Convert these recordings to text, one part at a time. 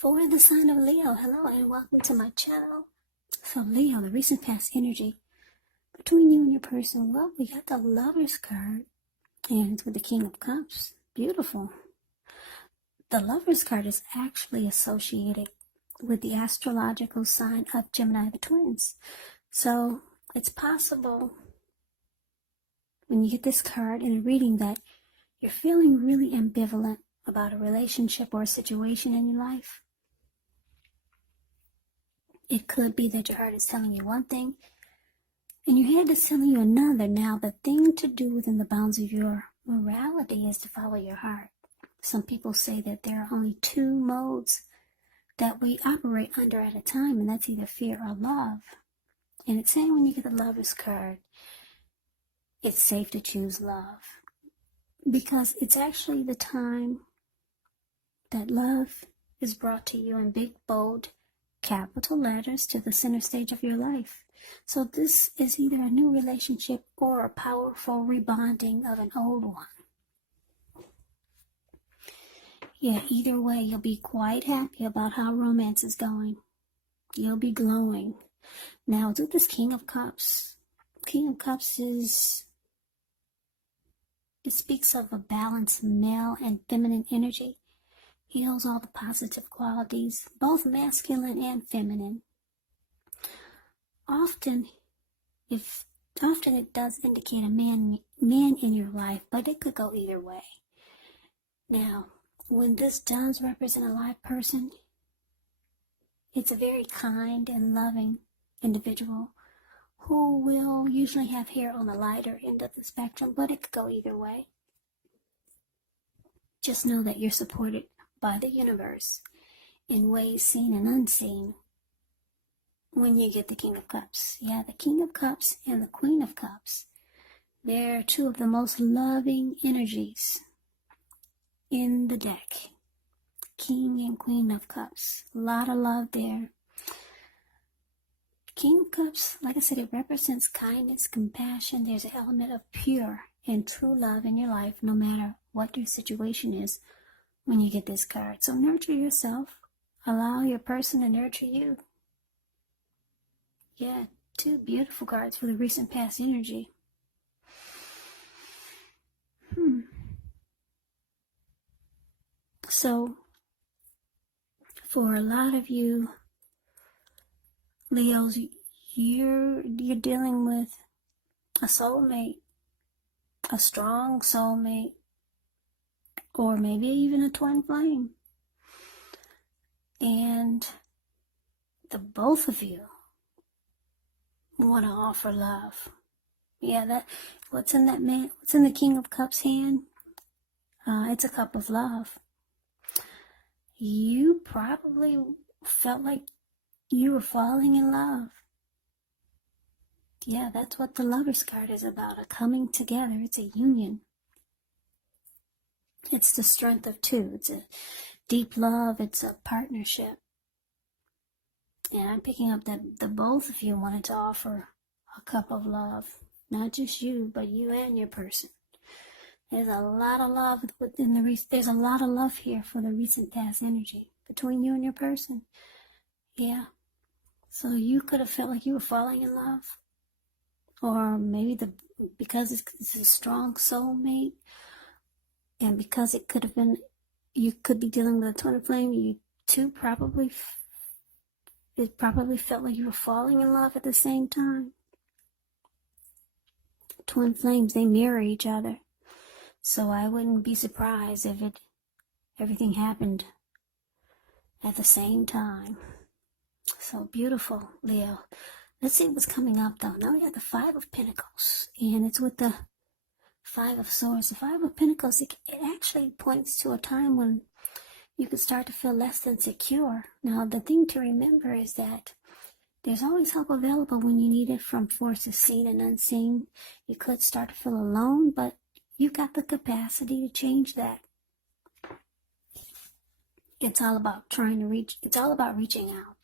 For the sign of Leo, hello and welcome to my channel. So Leo, the recent past energy between you and your person. Well, we got the Lover's card and it's with the King of Cups. Beautiful. The Lover's card is actually associated with the astrological sign of Gemini, the twins. So it's possible when you get this card in a reading that you're feeling really ambivalent about a relationship or a situation in your life. It could be that your heart is telling you one thing and your head is telling you another. Now, the thing to do within the bounds of your morality is to follow your heart. Some people say that there are only two modes that we operate under at a time, and that's either fear or love. And it's saying when you get the Lover's card, it's safe to choose love, because it's actually the time that love is brought to you in big, bold, capital letters to the center stage of your life. So this is either a new relationship or a powerful rebonding of an old one. Yeah, either way, you'll be quite happy about how romance is going. You'll be glowing. Now, with this King of Cups, King of Cups it speaks of a balanced male and feminine energy. He holds all the positive qualities, both masculine and feminine. Often it does indicate a man in your life, but it could go either way. Now, when this does represent a live person, it's a very kind and loving individual who will usually have hair on the lighter end of the spectrum, but it could go either way. Just know that you're supported by the universe in ways seen and unseen when you get the King of Cups. Yeah, the King of Cups and the Queen of Cups, they're two of the most loving energies in the deck. King and Queen of Cups, a lot of love there. King of Cups, like I said, it represents kindness, compassion. There's an element of pure and true love in your life, no matter what your situation is when you get this card. So nurture yourself. Allow your person to nurture you. Yeah, two beautiful cards for the recent past energy. So, for a lot of you Leos, you're dealing with a soulmate, a strong soulmate, or maybe even a twin flame. And the both of you want to offer love. Yeah, what's in the King of Cups hand? It's a cup of love. You probably felt like you were falling in love. Yeah, that's what the Lover's card is about, a coming together. It's a union. It's the strength of two. It's a deep love. It's a partnership. And I'm picking up that the both of you wanted to offer a cup of love. Not just you, but you and your person. There's a lot of love there's a lot of love here for the recent past energy between you and your person. Yeah. So you could have felt like you were falling in love. Or maybe because it's a strong soulmate, and because it could have been, you could be dealing with a twin flame, you two probably felt like you were falling in love at the same time. Twin flames, they mirror each other. So I wouldn't be surprised if everything happened at the same time. So beautiful, Leo. Let's see what's coming up, though. Now we got the Five of Pentacles, and it's with the Five of Swords. The Five of Pentacles, it actually points to a time when you could start to feel less than secure. Now, the thing to remember is that there's always help available when you need it from forces seen and unseen. You could start to feel alone, but you've got the capacity to change that. It's all about reaching out.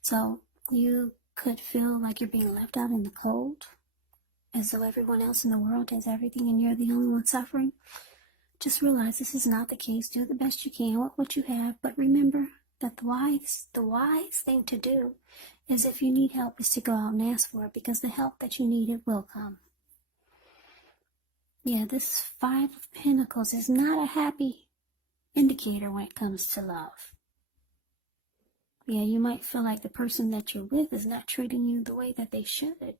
So you could feel like you're being left out in the cold, as though everyone else in the world has everything and you're the only one suffering. Just realize this is not the case. Do the best you can with what you have, but remember that the wise thing to do is, if you need help, is to go out and ask for it, because the help that you need, it will come. Yeah, this Five of Pentacles is not a happy indicator when it comes to love. Yeah, you might feel like the person that you're with is not treating you the way that they should.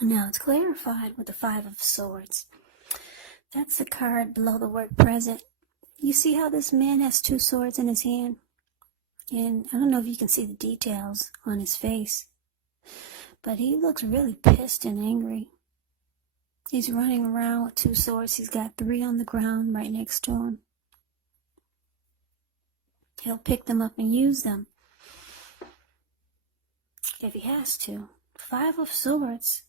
Now it's clarified with the Five of Swords. That's the card below the word present. You see how this man has two swords in his hand? And I don't know if you can see the details on his face, but he looks really pissed and angry. He's running around with two swords. He's got three on the ground right next to him. He'll pick them up and use them if he has to. Five of Swords.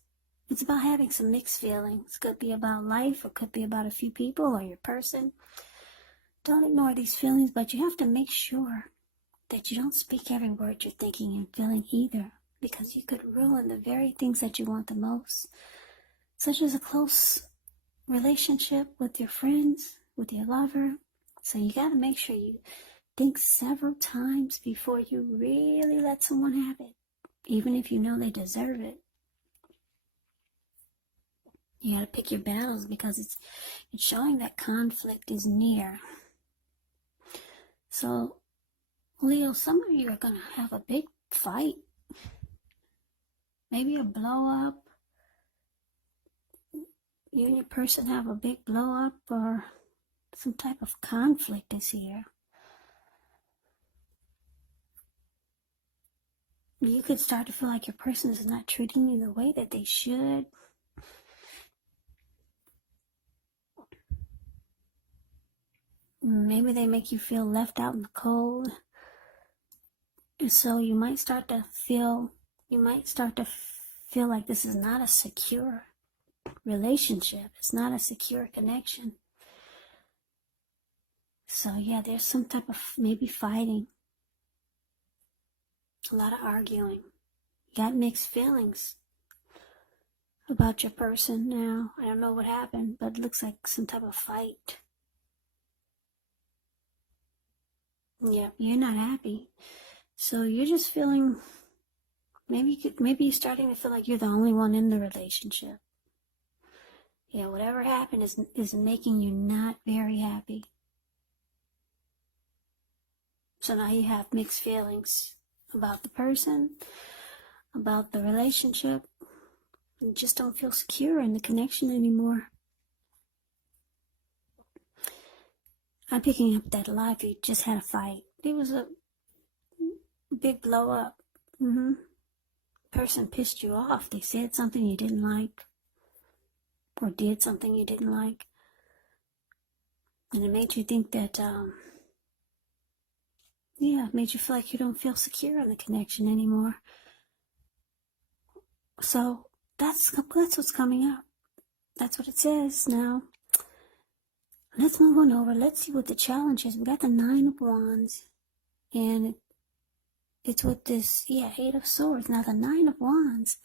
It's about having some mixed feelings. Could be about life, or could be about a few people or your person. Don't ignore these feelings, but you have to make sure that you don't speak every word you're thinking and feeling either, because you could ruin the very things that you want the most, such as a close relationship with your friends, with your lover. So you got to make sure you think several times before you really let someone have it, even if you know they deserve it. You got to pick your battles, because it's showing that conflict is near. So, Leo, some of you are going to have a big fight. Maybe a blow up. You and your person have a big blow up, or some type of conflict is here. You could start to feel like your person is not treating you the way that they should. Maybe they make you feel left out in the cold. And so you might start to feel like this is not a secure relationship. It's not a secure connection. So yeah, there's some type of maybe fighting. A lot of arguing. You got mixed feelings about your person now. I don't know what happened, but it looks like some type of fight. Yeah, you're not happy. So you're just feeling, maybe you're starting to feel like you're the only one in the relationship. Yeah, whatever happened is making you not very happy. So now you have mixed feelings about the person, about the relationship. You just don't feel secure in the connection anymore. I'm picking up that a lot of you just had a fight. It was a big blow up. Person pissed you off. They said something you didn't like, or did something you didn't like, and it made you think that, it made you feel like you don't feel secure in the connection anymore. So that's what's coming up. That's what it says. Now, let's move on over. Let's see what the challenge is. We got the Nine of Wands, and it's with this, Eight of Swords. Now, the Nine of Wands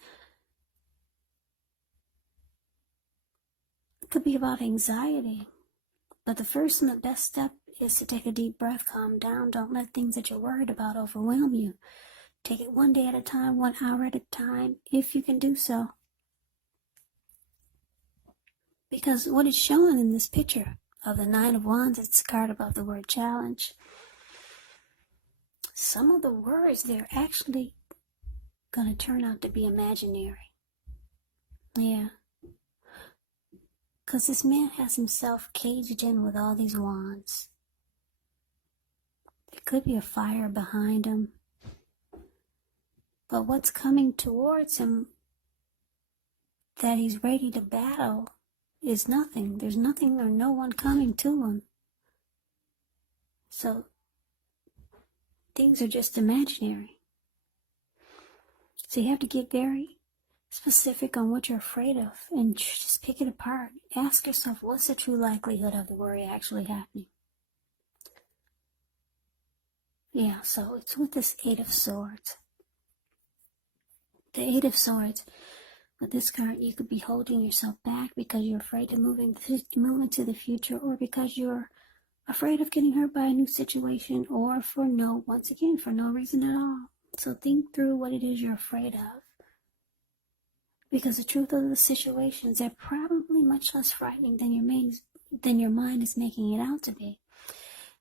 could be about anxiety, but the first and the best step is to take a deep breath, calm down. Don't let things that you're worried about overwhelm you. Take it one day at a time, 1 hour at a time, if you can do so. Because what is shown in this picture of the Nine of Wands, it's a card above the word challenge. Some of the words, they're actually going to turn out to be imaginary. Yeah. Because this man has himself caged in with all these wands. There could be a fire behind him. But what's coming towards him that he's ready to battle is nothing. There's nothing or no one coming to him. So things are just imaginary. So you have to get very specific on what you're afraid of and just pick it apart. Ask yourself, what's the true likelihood of the worry actually happening? Yeah, so it's with this Eight of Swords. The Eight of Swords, With this card, you could be holding yourself back because you're afraid to move into the future, or because you're afraid of getting hurt by a new situation, or for no reason at all. So think through what it is you're afraid of. Because the truth of the situations are probably much less frightening than your mind is making it out to be.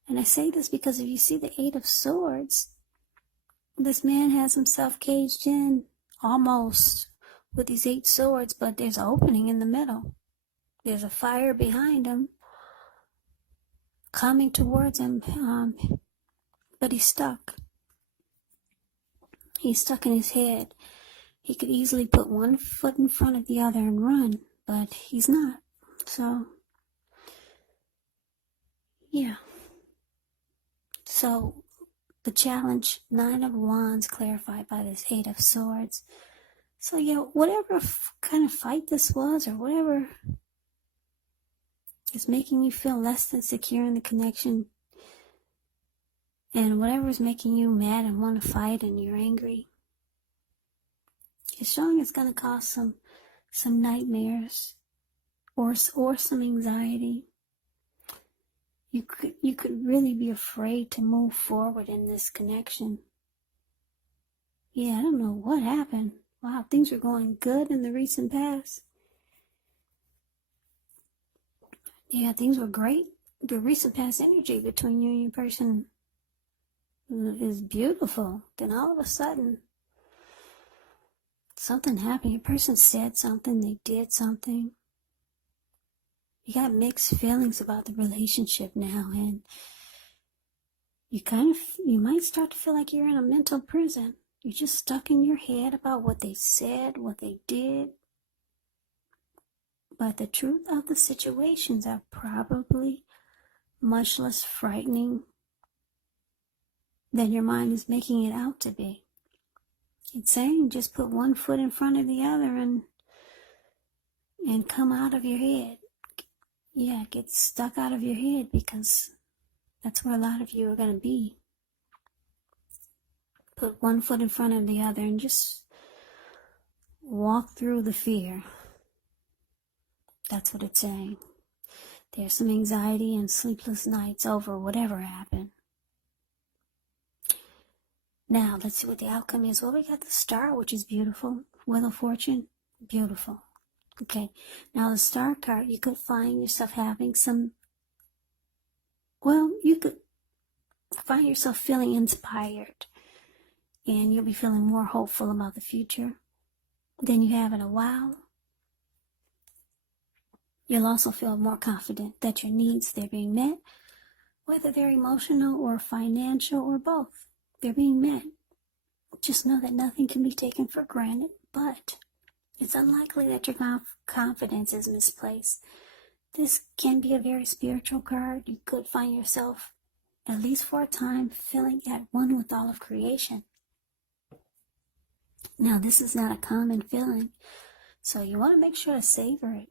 And I say this because if you see the Eight of Swords, this man has himself caged in almost with these 8 swords, but there's an opening in the middle. There's a fire behind him coming towards him, but he's stuck. He's stuck in his head. He could easily put one foot in front of the other and run, but he's not. So, yeah. So, the challenge, 9 of Wands, clarified by this 8 of Swords. So, yeah, whatever kind of fight this was, or whatever is making you feel less than secure in the connection, and whatever is making you mad and want to fight and you're angry, it's showing it's going to cause some nightmares or some anxiety. You could really be afraid to move forward in this connection. Yeah, I don't know what happened. Wow, things were going good in the recent past. Yeah, things were great. The recent past energy between you and your person is beautiful. Then all of a sudden, something happened. Your person said something, they did something. You got mixed feelings about the relationship now, and you might start to feel like you're in a mental prison. You're just stuck in your head about what they said, what they did. But the truth of the situations are probably much less frightening than your mind is making it out to be. It's saying just put one foot in front of the other and come out of your head. Yeah, get stuck out of your head, because that's where a lot of you are going to be. Put one foot in front of the other and just walk through the fear. That's what it's saying. There's some anxiety and sleepless nights over whatever happened. Now, let's see what the outcome is. Well, we got the Star, which is beautiful. Wheel of Fortune, beautiful. Okay, now the Star card, you could find yourself having you could find yourself feeling inspired, and you'll be feeling more hopeful about the future than you have in a while. You'll also feel more confident that your needs, they're being met, whether they're emotional or financial or both. They're being met. Just know that nothing can be taken for granted, but it's unlikely that your confidence is misplaced. This can be a very spiritual card. You could find yourself, at least for a time, feeling at one with all of creation. Now, this is not a common feeling, so you want to make sure to savor it.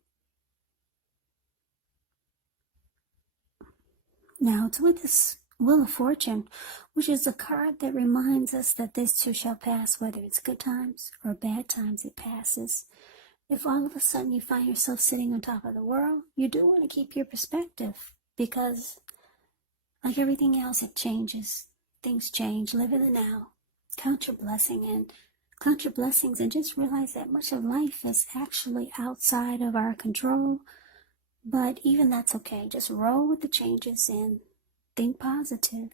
Now, it's with this Wheel of Fortune, which is a card that reminds us that this too shall pass, whether it's good times or bad times, it passes. If all of a sudden you find yourself sitting on top of the world, you do want to keep your perspective, because like everything else, it changes. Things change. Live in the now. Count your blessings and just realize that much of life is actually outside of our control. But even that's okay. Just roll with the changes and think positive.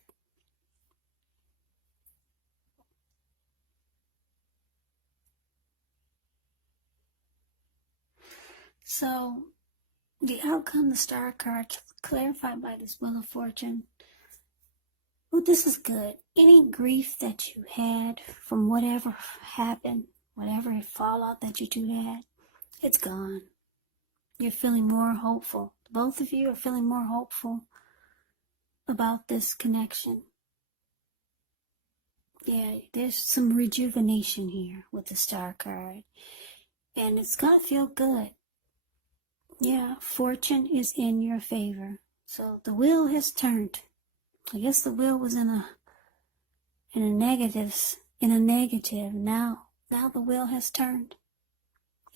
So, the outcome, the Star card, clarified by this Wheel of Fortune. Well, this is good. Any grief that you had from whatever happened, whatever fallout that you two had, it's gone. You're feeling more hopeful. Both of you are feeling more hopeful about this connection. Yeah, there's some rejuvenation here with the Star card. And it's going to feel good. Yeah, fortune is in your favor. So the wheel has turned. I guess the wheel was in a negative. Now the wheel has turned.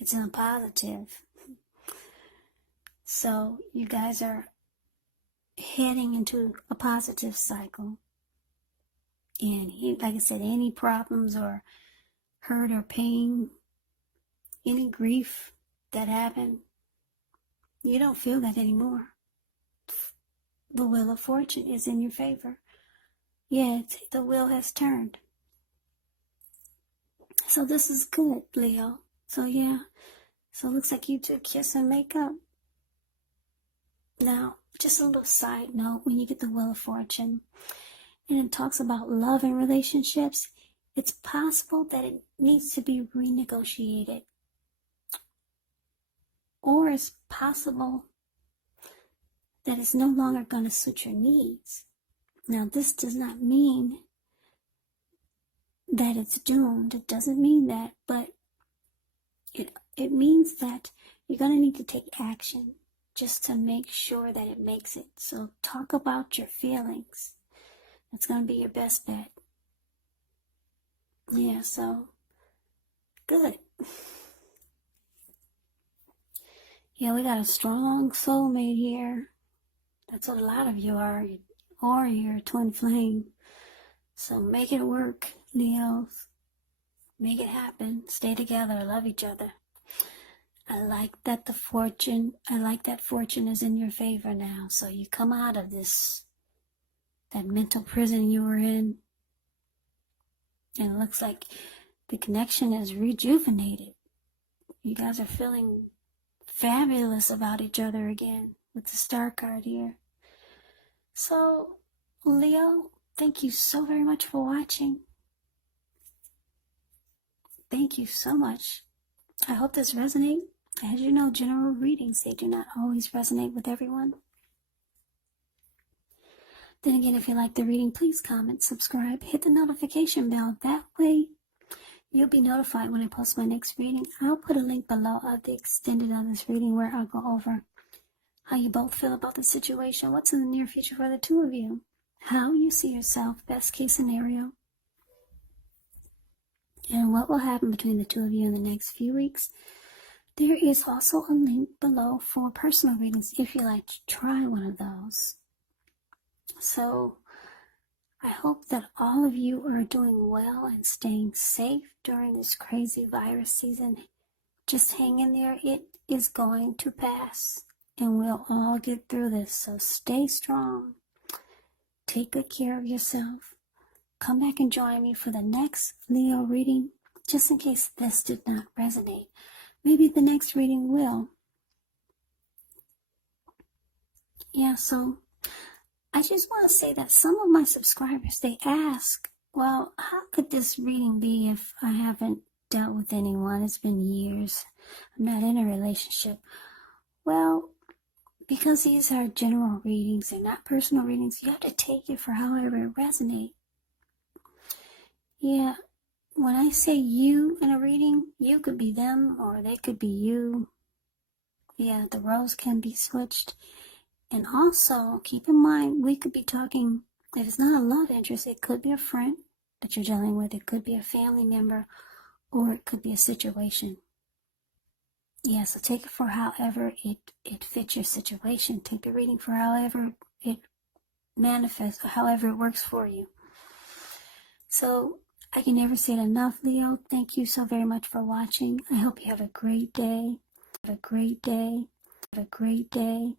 It's in a positive. So you guys are heading into a positive cycle. And like I said, any problems or hurt or pain, any grief that happened, you don't feel that anymore. The wheel of fortune is in your favor. Yeah, the wheel has turned. So this is good, Leo. So yeah, so it looks like you two kiss and make up. Now, just a little side note, when you get the wheel of fortune, and it talks about love and relationships, it's possible that it needs to be renegotiated. Or it's possible that it's no longer going to suit your needs. Now, this does not mean that it's doomed. It doesn't mean that, but it means that you're going to need to take action just to make sure that it makes it. So talk about your feelings. That's going to be your best bet. Yeah, so good. Yeah, we got a strong soulmate here. That's what a lot of you are, or you're a twin flame. So make it work, Leos. Make it happen. Stay together. Love each other. I like that fortune is in your favor now. So you come out of that mental prison you were in. And it looks like the connection is rejuvenated. You guys are feeling fabulous about each other again with the star card here. So, Leo, thank you so very much for watching. Thank you so much. I hope this resonates. As you know, general readings, they do not always resonate with everyone. Then again, if you like the reading, please comment, subscribe, hit the notification bell. That way, you'll be notified when I post my next reading. I'll put a link below of the extended of this reading where I'll go over how you both feel about the situation, what's in the near future for the two of you, how you see yourself, best case scenario, and what will happen between the two of you in the next few weeks. There is also a link below for personal readings if you like to try one of those. So I hope that all of you are doing well and staying safe during this crazy virus season. Just hang in there. It is going to pass, and we'll all get through this. So stay strong. Take good care of yourself. Come back and join me for the next Leo reading, just in case this did not resonate. Maybe the next reading will. Yeah, so I just want to say that some of my subscribers, they ask, well, how could this reading be if I haven't dealt with anyone? It's been years. I'm not in a relationship. Well, because these are general readings, they're not personal readings, you have to take it for however it resonates. Yeah, when I say you in a reading, you could be them or they could be you. Yeah, the roles can be switched. And also, keep in mind, we could be talking, if it's not a love interest, it could be a friend that you're dealing with, it could be a family member, or it could be a situation. Yeah, so take it for however it fits your situation. Take the reading for however it manifests, or however it works for you. So, I can never say it enough, Leo. Thank you so very much for watching. I hope you have a great day. Have a great day. Have a great day.